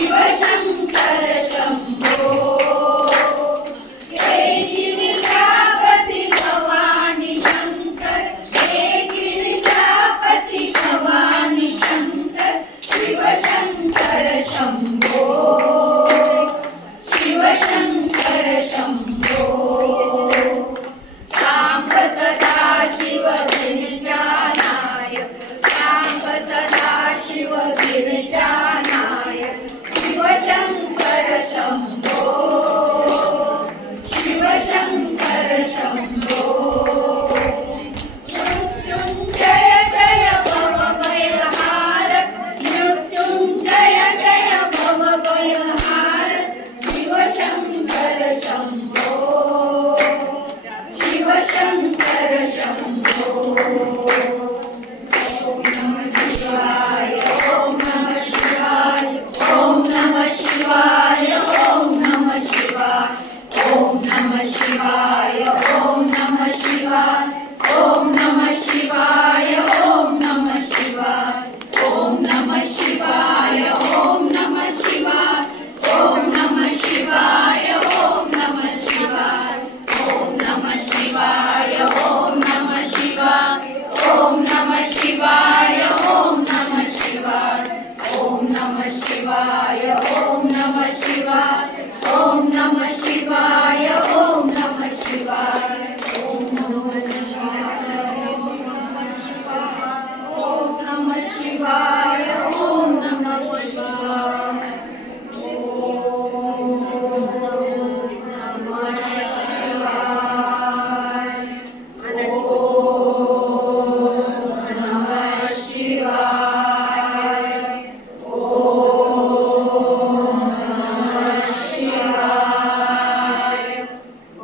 Shiva Shankar